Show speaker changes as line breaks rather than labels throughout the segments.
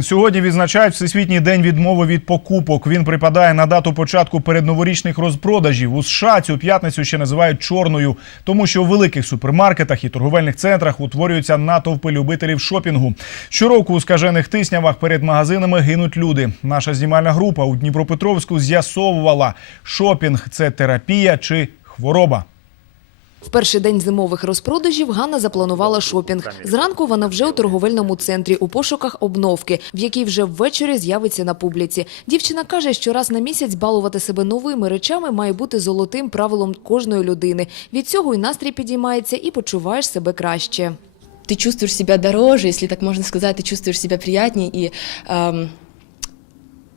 Сьогодні відзначають Всесвітній день відмови від покупок. Він припадає на дату початку передноворічних розпродажів. У США цю п'ятницю ще називають чорною, тому що у великих супермаркетах і торговельних центрах утворюються натовпи любителів шопінгу. Щороку у скажених тиснявах перед магазинами гинуть люди. Наша знімальна група у Дніпропетровську з'ясовувала, шопінг це терапія чи хвороба.
В перший день зимових розпродажів Ганна запланувала шопінг. Зранку вона вже у торговельному центрі у пошуках обновки, в якій вже ввечері з'явиться на публіці. Дівчина каже, що раз на місяць балувати себе новими речами має бути золотим правилом кожної людини. Від цього і настрій підіймається, і почуваєш себе краще.
ты чувствуешь себя дороже, если так можно сказать, ты чувствуешь себя приятнее и эм,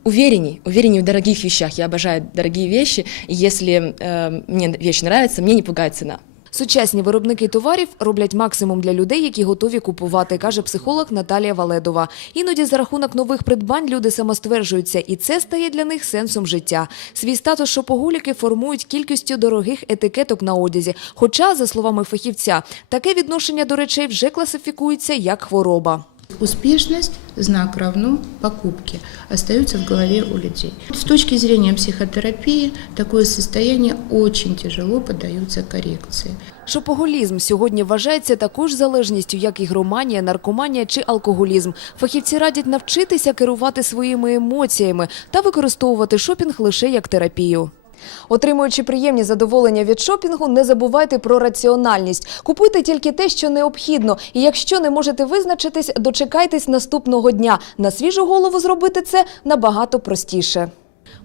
уверенней, уверенней в дорогих вещах. Я обожаю дорогие вещи, и если эм, мне вещь нравится, мне не пугает цена.
Сучасні виробники товарів роблять максимум для людей, які готові купувати, каже психолог Наталія Валедова. Іноді за рахунок нових придбань люди самостверджуються, і це стає для них сенсом життя. Свій статус шопоголіки формують кількістю дорогих етикеток на одязі. Хоча, за словами фахівця, таке відношення до речей вже класифікується як хвороба.
Успешность, знак равно покупке, остаются в голове у людей. С точки зрения психотерапии, такое состояние очень тяжело поддается коррекции.
Шопоголізм сьогодні вважається також залежністю, як ігроманія, наркоманія чи алкоголізм. Фахівці радять навчитися керувати своїми емоціями та використовувати шопінг лише як терапію. Отримуючи приємні задоволення від шопінгу, не забувайте про раціональність. Купуйте тільки те, що необхідно. І якщо не можете визначитись, дочекайтесь наступного дня. На свіжу голову зробити це набагато простіше.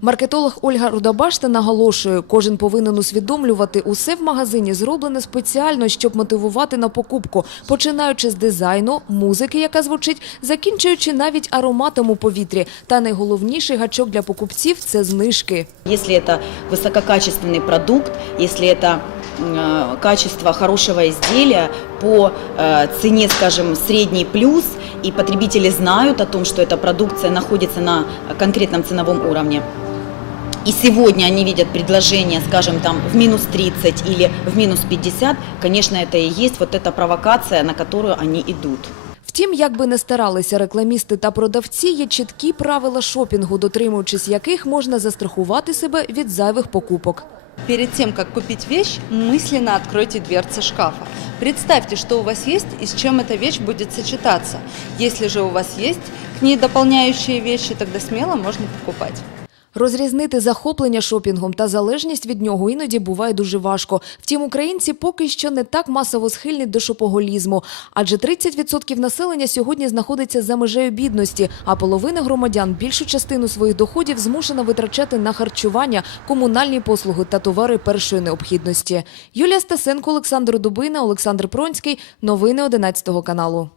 Маркетолог Ольга Рудабашта наголошує, кожен повинен усвідомлювати усе в магазині зроблене спеціально, щоб мотивувати на покупку, починаючи з дизайну, музики, яка звучить, закінчуючи навіть ароматом у повітрі. Та найголовніший гачок для покупців це знижки.
Если это высококачественный продукт, если это э, качество хорошего изделия по э, цене, скажем, средний плюс, и потребители знают о том, что эта продукция находится на конкретном ценовом уровне. И сегодня они видят предложение, скажем, там в минус 30 или в минус 50, конечно, это и есть вот эта провокация, на которую они идут.
Втім, як би не старалися рекламісти та продавці, є чіткі правила шопінгу, дотримуючись яких можна застрахувати себе від зайвих покупок.
Перед тем, как купить вещь, мысленно откройте дверцы шкафа. Представьте, что у вас есть и с чем эта вещь будет сочетаться. Если же у вас есть к ней дополняющие вещи, тогда смело можно покупать.
Розрізнити захоплення шопінгом та залежність від нього іноді буває дуже важко. Втім, українці поки що не так масово схильні до шопоголізму, адже 30% населення сьогодні знаходиться за межею бідності, а половина громадян більшу частину своїх доходів змушена витрачати на харчування, комунальні послуги та товари першої необхідності. Юлія Стасенко, Олександр Дубина, Олександр Пронський. Новини 11 каналу.